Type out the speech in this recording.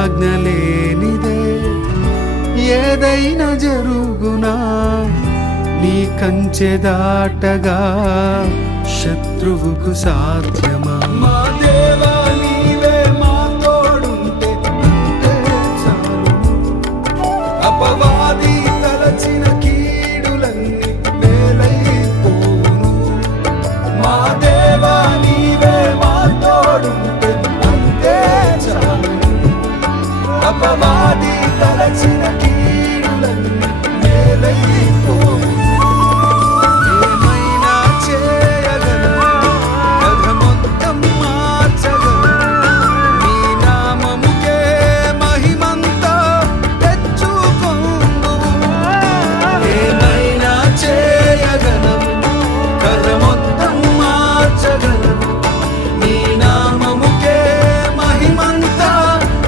ఆజ్ఞ లేనిదే ఏదైనా జరుగునా? నీ కంచె దాటగా శత్రువుకు సాధ్యమా? మా గొప్పవాడి తలచి